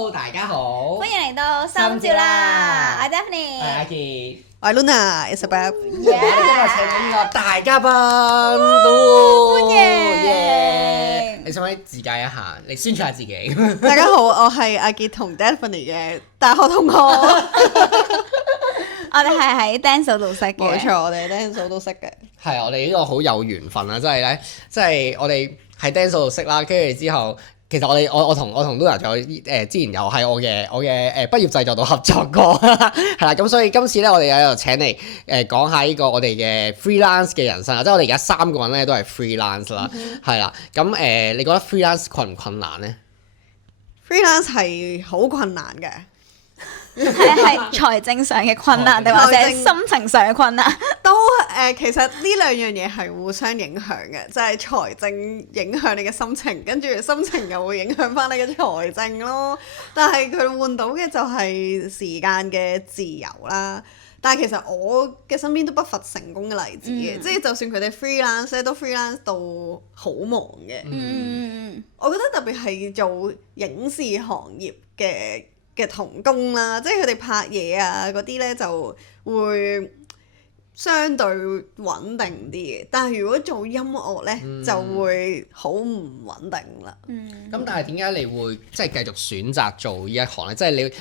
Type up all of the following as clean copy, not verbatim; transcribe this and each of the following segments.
Hello， 大家好，歡迎嚟到心照啦，我係 Daphne，我係阿傑，我係 Luna，Isabel。今日請到呢個大嘉賓，歡迎耶！你使唔使自介一下？你宣傳下自己。大家好，我係阿傑同 Daphne 嘅大學同學。我哋係喺 Dance 度識嘅，冇錯，我哋 dance 都識嘅。係我哋呢個好有緣分啊！真係咧，即係我哋喺 dance 度識啦，跟住之後。其實我同 Luna 仲有之前有喺我嘅畢業製作度合作過，係啦，咁所以今次咧我哋喺度請你講下呢個我哋嘅 freelance 嘅人生啊，即係我哋而家3個人咧都係 freelance 啦，係啦，咁你覺得 freelance 困唔困難咧 Freelance 係好困難嘅，係財政上嘅困難，定或者心情上嘅困難？都其實呢兩樣嘢係互相影響嘅，就係財政影響你嘅心情，跟住心情又會影響翻你嘅財政咯。但係佢換到嘅就係時間嘅自由啦。但係其實我嘅身邊都不乏成功嘅例子嘅，即係就算佢哋 freelance 咧，都 freelance 到好忙嘅。我覺得特別係做影視行業嘅同工啦，即係佢哋拍嘢啊嗰啲咧就會相對穩定啲嘅，但係如果做音樂咧，就會好唔穩定啦。咁但係點解你會即係繼續選擇做呢一行咧？即係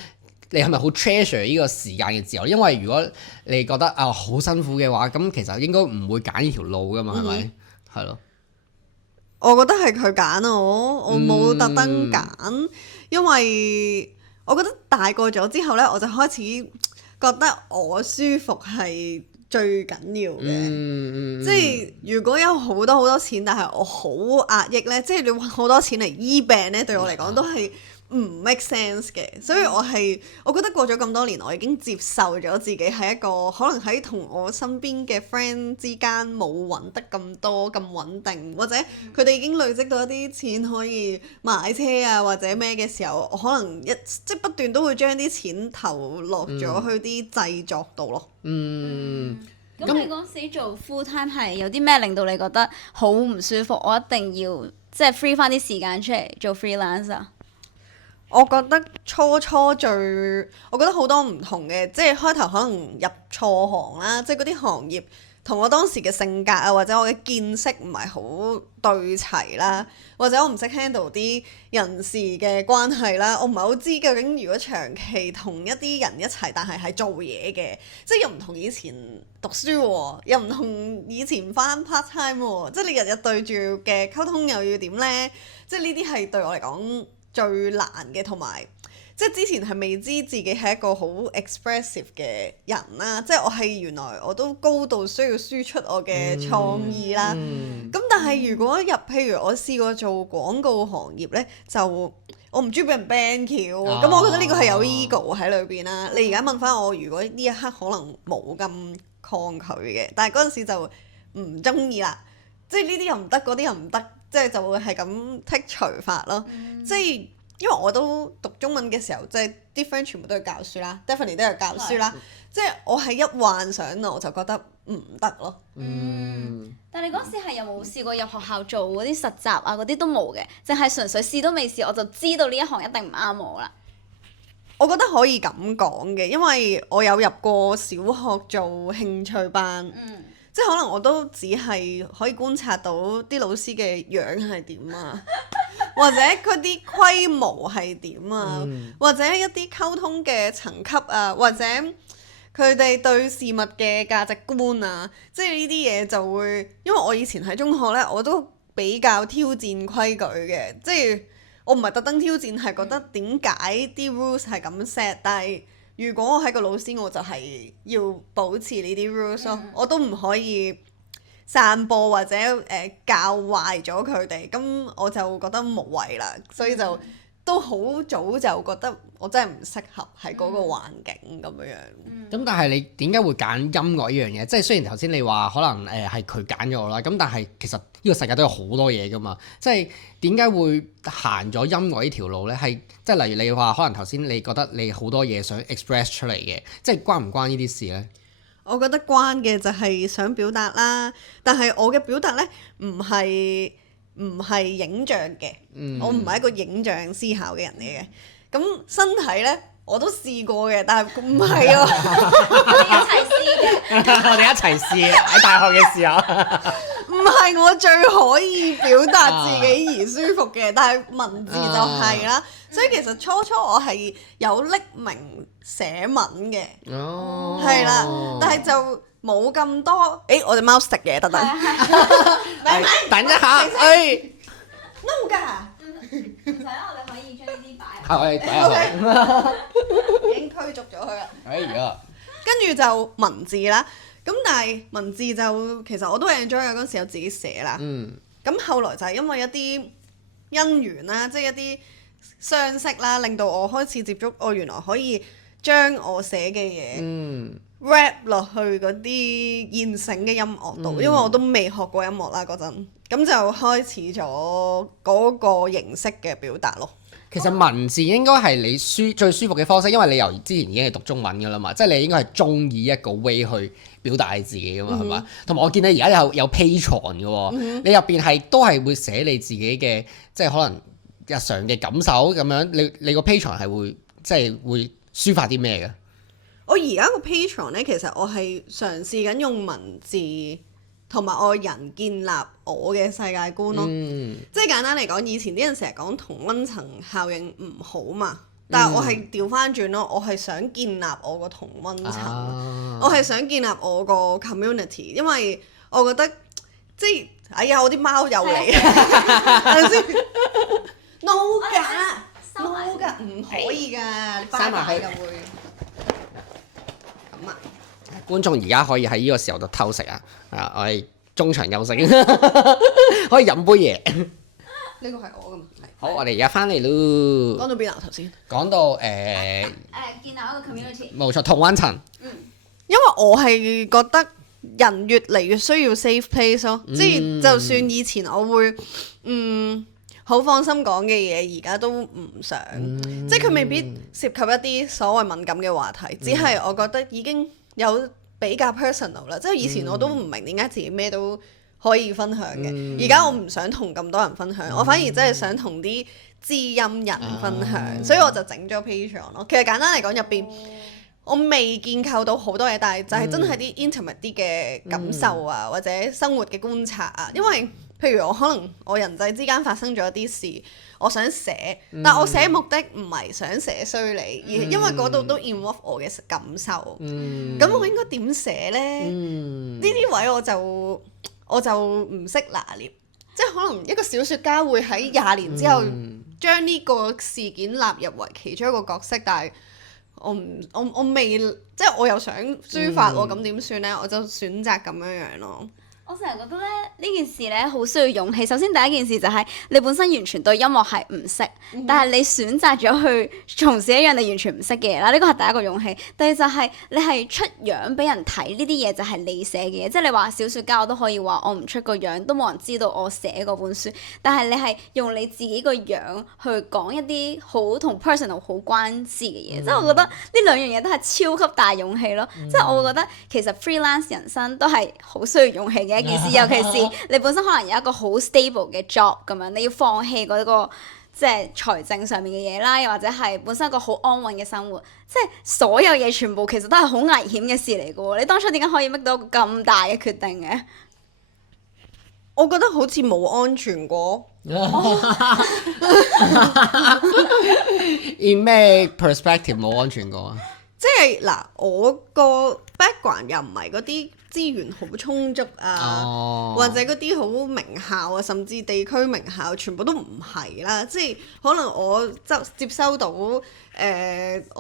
你係咪好 treasure 呢個時間嘅自由？因為如果你覺得啊好辛苦嘅話，咁其實應該唔會揀呢條路噶嘛，係咪？係咯。我覺得係佢揀我冇特登揀，因為我覺得大個咗之後咧，我就開始覺得我舒服係最緊要嘅。即係如果有好多錢，但係我好壓抑咧，即係你揾好多錢嚟醫病咧，對我嚟講都係唔 make sense 嘅。所以我覺得過咗咁多年，我已經接受咗自己係一個可能喺同我身邊嘅 friend 之間冇揾得咁多咁穩定，或者佢哋已經累積到一啲錢可以買車啊或者咩嘅時候，我可能即係不斷都會將啲錢投落咗去啲製作度咯。咁你嗰時做 full time 係有啲咩令到你覺得好唔舒服？我一定要即係 free 翻啲時間出嚟做 freelance 啊！我覺得初我覺得好多唔同嘅，即係開頭可能入錯行啦，即係嗰啲行業同我當時嘅性格啊，或者我嘅見識唔係好對齊啦，或者我唔識 handle 啲人事嘅關係啦，我唔係好知究竟如果長期同一啲人一齊，但係做嘢嘅，即係又唔同以前讀書喎，又唔同以前返 part time 喎，即係你日日對住嘅溝通又要點呢？即係呢啲係對我嚟講最難嘅，同埋即係之前係未知自己係一個好 expressive 嘅人啦，即係我係原來我都高度需要輸出我嘅創意啦。咁但係如果譬如我試過做廣告行業呢，就我唔中意俾人 ban 橋，咁我覺得呢個係有 ego 喺裏邊啦。你而家問翻我，如果呢一刻可能冇咁抗拒嘅，但係嗰陣時就唔中意啦，即係呢啲又唔得，嗰啲又唔得。即係就會係咁剔除法咯，即係因為我都讀中文嘅時候，即係啲 friend 全部都係教書啦，Daphne 都係教書啦，即係我係一幻想我就覺得唔得咯。但係你嗰時係有冇試過入學校做嗰啲實習啊？嗰啲都冇嘅，淨係純粹試都未試，我就知道呢一行一定唔啱我啦。我覺得可以咁講嘅，因為我有入過小學做興趣班。即係可能我都只係可以觀察到啲老師嘅樣係點啊，或者佢啲規模係點啊，或者一啲溝通嘅層級啊，或者佢哋對事物嘅價值觀啊，即係呢啲嘢就會，因為我以前喺中學呢，我都比較挑戰規矩嘅，即係我唔係特登挑戰，係覺得點解啲 rules 係咁 set， 但係如果我係個老師，我就係要保持呢啲 rules 咯，我都唔可以散播或者教壞咗佢哋，咁我就覺得無謂啦，所以就都好早就覺得我真係唔適合喺嗰個環境咁樣。咁但係你點解會揀音樂呢樣嘢？即係雖然頭先你話可能係佢揀咗我啦，咁但係其實呢個世界都有好多嘢噶嘛。即係點解會行咗音樂呢條路呢？係即係例如你話可能頭先你覺得你好多嘢想 express 出嚟嘅，即係關唔關呢啲事呢？我覺得關嘅就係想表達啦，但係我嘅表達呢，唔係影像嘅，我唔係一個影像思考嘅人嚟嘅。咁身體咧我都試過嘅，但係唔係啊，我哋一齊試嘅。我哋一齊試喺大學嘅時候。唔係我最可以表達自己而舒服嘅，但係文字就係啦。所以其實初我係有匿名寫文嘅，哦，係啦，但係就冇咁多。我隻貓食嘢得唔得？等一下，no 㗎，唔使啦，我哋可以將呢啲擺。係我哋擺入去。已經驅逐咗佢啦。哎呀，跟住就文字啦，咁但係文字就其實我都 enjoy 嘅，嗰陣時有自己寫啦。咁後來就係因為一啲因緣啦，即係一啲相識啦，令到我開始接觸，我原來可以將我寫嘅嘢rap 落去嗰啲現成嘅音樂度，因為我都未學過音樂啦嗰陣，咁就開始咗嗰個形式嘅表達咯。其實文字應該係你最舒服嘅方式，因為你由之前已經係讀中文㗎啦嘛，即係你應該係中意一個 way 去表達你自己㗎嘛，係嘛？同埋我見你而家有 Patreon 嘅喎，你入邊係都係會寫你自己嘅，即係可能日常嘅感受咁樣。你個 Patreon 係會即係會抒發啲咩嘅？我而家個 Patreon 咧，其實我係嘗試緊用文字同埋我人建立我嘅世界觀咯。即係簡單嚟講，以前啲人成日講同溫層效應唔好嘛，但係我係調翻轉咯，我係想建立我個同溫層，我係想建立我個 community， 因為我覺得即係哎呀，我啲貓又嚟，係咪先？no 㗎，no 㗎，唔可以㗎，你拜拜㗎會。咁啊！觀眾而家可以喺呢個時候度偷食啊！我哋中場休息，可以飲杯嘢。呢個係我㗎嘛？好，我哋而家翻嚟咯。講到邊啊？頭先講到建立一個 community。冇錯，同溫層。因為我係覺得人越嚟越需要 safe place 咯，即係就算以前我會好放心講嘅嘢，而家都唔想，即係佢未必涉及一啲所謂敏感嘅話題，只係我覺得已經有比較 personal 啦。即係以前我都唔明點解自己咩都可以分享嘅，而家我唔想同咁多人分享，我反而真係想同啲知音人分享，所以我就整咗 Patreon 咯。其實簡單嚟講，入邊我未建構到好多嘢，但係就係真係啲 intimate 啲嘅感受啊，或者生活嘅觀察啊。因為譬如我可能我人際之間發生咗一啲事，我想寫，但我寫目的唔係想寫衰你，而因為嗰度都 involve 我嘅感受。咁我應該點寫呢？呢啲位我就唔識拿捏，即係可能一個小説家會喺20年之後將呢個事件納入為其中一個角色，但係我未，即係我又想抒發喎，咁點算呢？我就選擇咁樣咯。我成日覺得咧，呢件事咧好需要勇氣。首先第一件事就係你本身完全對音樂係唔識，但係你選擇咗去從事一樣你完全唔識嘅嘢啦，呢個係第一個勇氣。第二就係你係出樣俾人睇，呢啲嘢就係你寫嘅嘢。即係你話小説家，我都可以話我唔出個樣，都冇人知道我寫嗰本書。但係你係用你自己個樣去講一啲好同 personal 好關事嘅嘢，即係我覺得呢兩樣嘢都係超級大勇氣咯。即係我會覺得其實 freelance 人生都係好需要勇氣嘅一件事，尤其是你本身可能有一個好 stable 嘅 job 咁樣，你要放棄嗰個即係財政上面嘅嘢啦，又或者係本身一個好安穩嘅生活，即係所有嘢全部其實都係好危險嘅事嚟嘅喎。你當初點解可以 make 到一個咁大嘅決定嘅？我覺得好似冇安全過。In 咩 perspective 冇安全過啊？即係嗱，我個 background 又唔係嗰啲資源好充足啊，或者嗰啲好名校啊，甚至地區名校，全部都唔係啦。即係可能我接收到我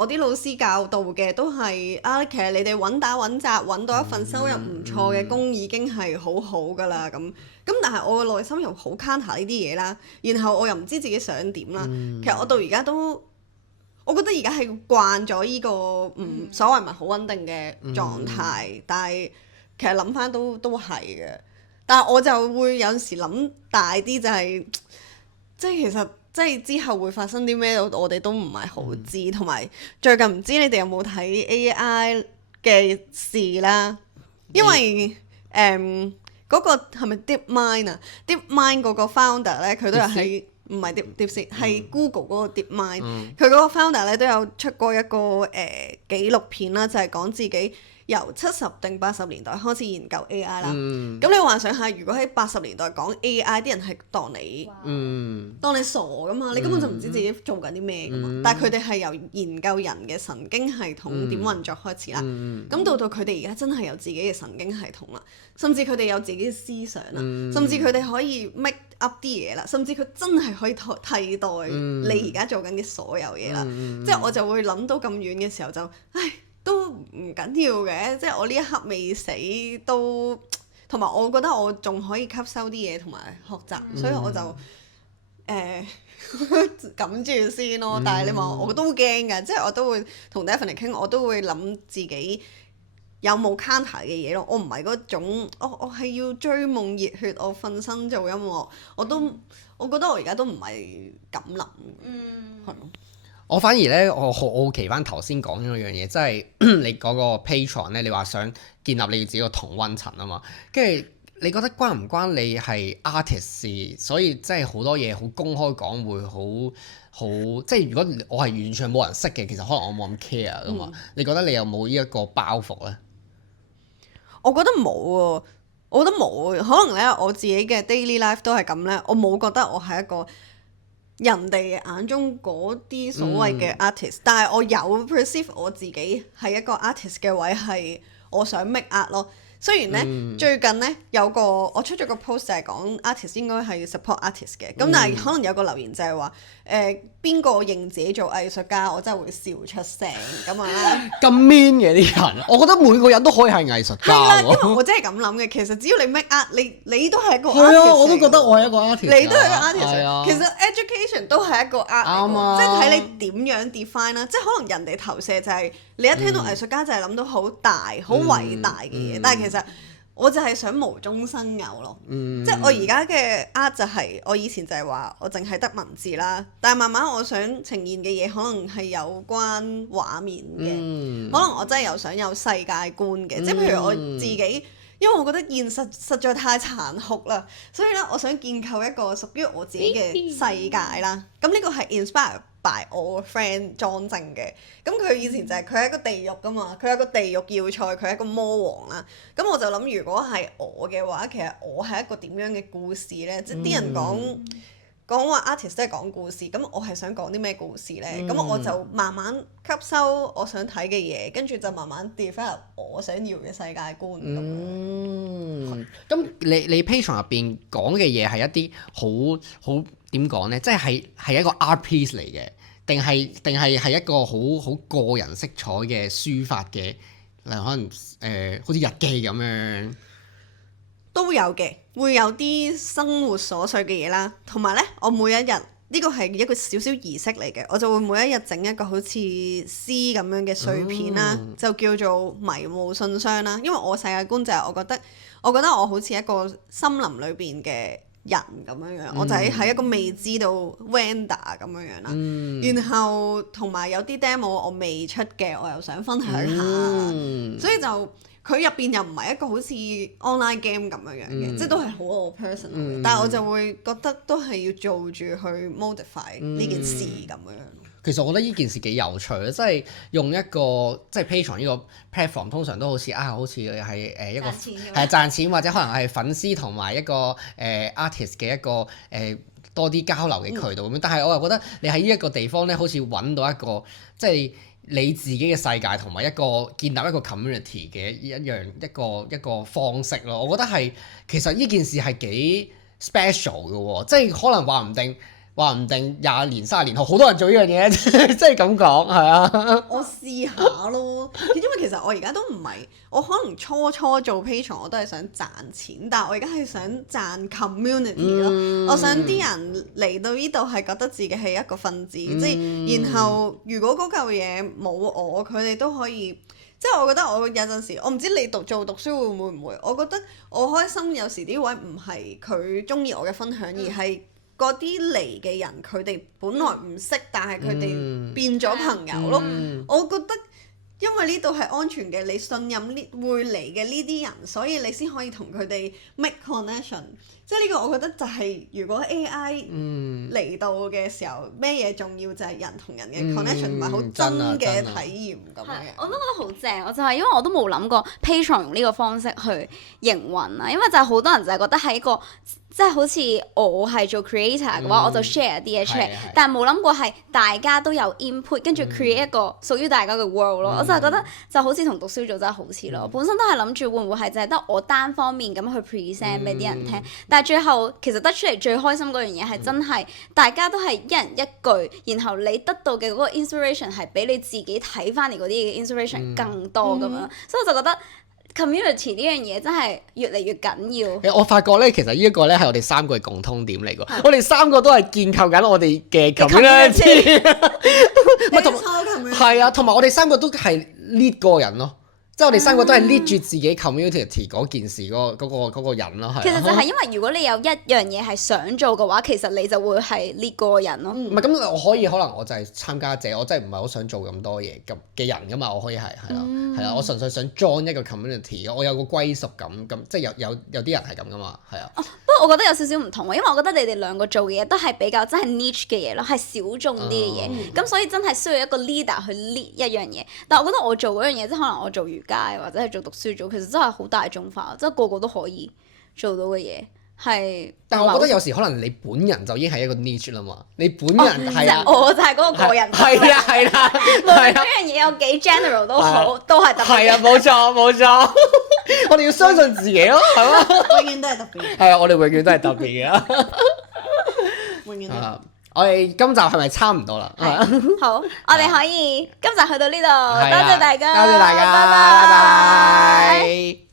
啲老師教導嘅都係啊，其實你哋穩打穩紮揾到一份收入唔錯嘅工已經係好好㗎啦。咁但係我個內心又好 counter 呢啲嘢啦，然後我又唔知自己想點啦。其實我到而家都。我覺得而家係慣咗依個所謂唔係好穩定嘅狀態，但係其實諗翻都係嘅。但係我就會有時諗大啲，就係即係其實即係之後會發生啲咩，我哋都唔係好知。同埋最近唔知你哋有冇睇 AI 嘅事啦？因為嗰個係咪 DeepMind 啊？DeepMind 嗰個 founder 咧，佢都係喺唔係 DeepSeek 係 Google 嗰個 DeepMind，佢嗰個 founder 咧都有出過一個紀錄片啦，就係講自己由70定80年代開始研究 AI 啦。咁你幻想下，如果喺80年代講 AI，啲人係當你傻噶嘛，你根本就唔知自己做緊啲咩噶嘛。但係佢哋係由研究人嘅神經系統點運作開始啦。咁到佢哋而家真係有自己嘅神經系統啦，甚至佢哋有自己嘅思想啦，甚至佢哋可以 make up 啲嘢啦，甚至佢真係可以替代你而家做緊嘅所有嘢啦。即係我就會諗到咁遠嘅時候就，都唔緊要嘅，即係我呢一刻未死都，同埋我覺得我仲可以吸收啲嘢同埋學習，所以我就撳住先咯。但係你話我都驚㗎，即係我都會同 Daphne 傾，我都會諗自己有冇 counter 嘅嘢咯。我唔係嗰種，我係要追夢熱血，我瞓身做音樂，我覺得我而家都唔係咁諗，係咯。我反而咧，我好奇翻頭先講咗一樣嘢，即係你嗰個 Patreon 咧，你話想建立你自己個同溫層啊嘛，跟住你覺得關唔關你係 artist 事？所以即係好多嘢好公開講會好，即係如果我係完全冇人識嘅，其實可能我冇咁 care 噶嘛。你覺得你有冇呢一個包袱咧？我覺得冇喎，我覺得冇，可能咧我自己嘅 daily life 都係咁咧，我冇覺得我係一個人哋眼中嗰啲所謂嘅 artist，但係我有 perceive 我自己係一個 artist 嘅位係我想 make art 咯。雖然咧最近咧有個我出咗個 post 就係講 artist 應該係 support artist 嘅，咁但係可能有個留言就係話邊個認自己做藝術家，我真係會笑出聲咁樣啦。咁 mean 嘅啲人，我覺得每個人都可以係藝術家喎。因為我真係咁諗嘅，其實只要你 make art，你都係一個 artist。係啊，我都覺得我係一個 artist。你都係一個 artist。其實 education 都係一個 art 嚟㗎，即係睇你點樣 define 啦。即係可能人哋投射就係你一聽到藝術家就係諗到好大、好偉大嘅嘢，但係其實我就係想無中生有咯。即係我而家嘅 art 就係我以前就係話我淨係得文字啦，但係慢慢我想呈現嘅嘢可能係有關畫面嘅，可能我真係有想有世界觀嘅，即係譬如我自己。因為我覺得現實實在太殘酷啦，所以咧我想建構一個屬於我自己嘅世界啦。咁呢個係 inspire by 我個 friend 莊正嘅。咁佢以前就係佢係一個地獄㗎嘛，佢係一個地獄要塞，佢係一個魔王啦。咁我就諗，如果係我嘅話，其實我係一個點樣嘅故事咧？即係啲人講話 artist 都係講故事，咁我係想講啲咩故事咧？咁我就慢慢吸收我想睇嘅嘢，跟住就慢慢 develop 我想要嘅世界觀咁。咁你 Patreon 入邊講嘅嘢係一啲好點講咧？即係一個 art piece 嚟嘅，定係一個好個人色彩嘅書法嘅，例如可能好似日記咁樣。都有嘅，會有啲生活瑣碎嘅嘢啦，同埋咧，我每一日呢個係一個小小儀式嚟嘅，我就會每一日整一個好似詩咁樣嘅碎片啦，就叫做迷霧信箱啦。因為我世界觀就係我覺得我好似一個森林裏邊嘅人咁樣樣，我就喺一個未知道 Wander 咁樣樣啦。然後同埋有啲 demo 我未出嘅，我又想分享下，所以就。佢入邊又唔係一個好似 online game 咁樣樣嘅，即係都係好我 personal 嘅，但係我就會覺得都係要做住去 modify 呢件事咁樣。其實我覺得呢件事幾有趣，即係用一個即係 Patreon 呢個 platform，通常都好似係一個係賺錢或者可能係粉絲同埋一個artist 嘅一個多啲交流嘅渠道咁樣。但係我又覺得你喺呢一個地方咧，好似揾到一個即係你自己嘅世界同埋一個建立一個 community 嘅一個方式咯。我覺得係其實呢件事係幾 special 嘅喎，即係可能話唔定20年30年後好多人做呢樣嘢，即係咁講係啊。我試下咯，因為其實我而家都唔係，我可能初做 Patreon 我都係想賺錢，但係我而家係想賺 community 咯。我想啲人嚟到呢度係覺得自己係一個分子，即係然後如果嗰嚿嘢冇我，佢哋都可以。即係我覺得我有陣時，我唔知你讀書會唔會？我覺得我開心有時啲位唔係佢中意我嘅分享，而係嗰啲嚟嘅人，佢哋本來唔識，但係佢哋變咗朋友咯。我覺得因為呢度係安全嘅，你信任呢會嚟嘅呢啲人，所以你先可以同佢哋 make connection。即係呢個我覺得就係如果 AI 嚟到嘅時候，咩嘢重要就係人同人嘅 connection，唔係好真嘅體驗咁樣。我都覺得好正，我就係因為我都冇諗過 Patreon 用呢個方式去營運啊，因為就係好多人就係覺得係一個即係好似我係做 creator 嘅話，我就 share 啲嘢出嚟，但係冇諗過係大家都有 input，跟住 create 一個屬於大家嘅 world 咯。我就係覺得就好似同讀書組真係好似咯。本身都係諗住會唔會係淨係得我單方面咁去 present 俾啲人聽，但係最後其實得出嚟最開心嗰樣嘢係真係大家都係一人一句，然後你得到嘅嗰個 inspiration 係比你自己睇翻嚟嗰啲嘅 inspiration 更多咁樣，所以我就覺得 community 呢樣嘢真係越嚟越緊要。我發覺咧，其實呢一個咧係我哋三個嘅共通點嚟㗎。我哋三個都係建構緊我哋嘅 community。係啊，同埋我哋三個都係 lead 個人咯。即係我哋三個都係 lead 住自己 community 嗰件事嗰個人咯，係。其實就係因為如果你有一樣嘢係想做嘅話，其實你就會係呢個人咯。唔係咁，我可以可能我就係參加者，我真係唔係好想做咁多嘢咁嘅人噶嘛，我可以係啦，我純粹想 join 一個 community，我有個歸屬感咁，即係有啲人係咁噶嘛，係啊。不過我覺得有少少唔同喎，因為我覺得你哋兩個做嘅嘢都係比較真係 niche 嘅嘢咯，係小眾啲嘅嘢，咁所以真係需要一個 leader 去 lead 一樣嘢。但係我覺得我做嗰樣嘢，即係可能我做瑜伽或者係做讀書組，其實真係好大眾化，即係個個都可以做到嘅嘢。係，但係我覺得有時可能你本人就已經係一個 niche 啦嘛，你本人係啊，我就係嗰個個人，係啊係啦，無論呢樣嘢有幾 general 都好，都係特別。係啊，冇錯冇錯，我哋要相信自己咯，係嘛？永遠都係特別。係啊，我哋永遠都係特別嘅。永遠都係。我哋今集係咪差唔多啦？好，我哋可以今集去到呢度，多謝大家，多謝大家，拜拜。